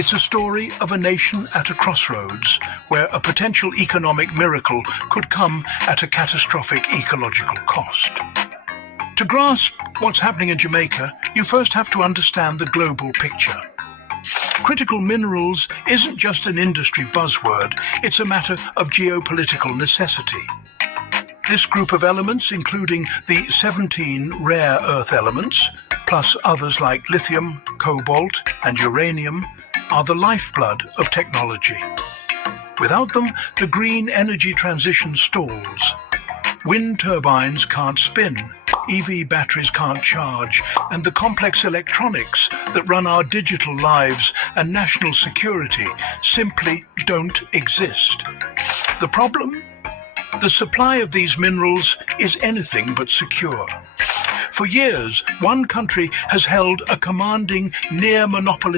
It's a story of a nation at a crossroads where a potential economic miracle could come at a catastrophic ecological cost. To grasp what's happening in Jamaica, you first have to understand the global picture. Critical minerals isn't just an industry buzzword, it's a matter of geopolitical necessity. This group of elements, including the 17 rare earth elements, plus others like lithium, cobalt, and uranium, are the lifeblood of technology. Without them, the green energy transition stalls. Wind turbines can't spin, EV batteries can't charge, and the complex electronics that run our digital lives and national security simply don't exist. The problem? The supply of these minerals is anything but secure. For years, one country has held a commanding, near monopolistic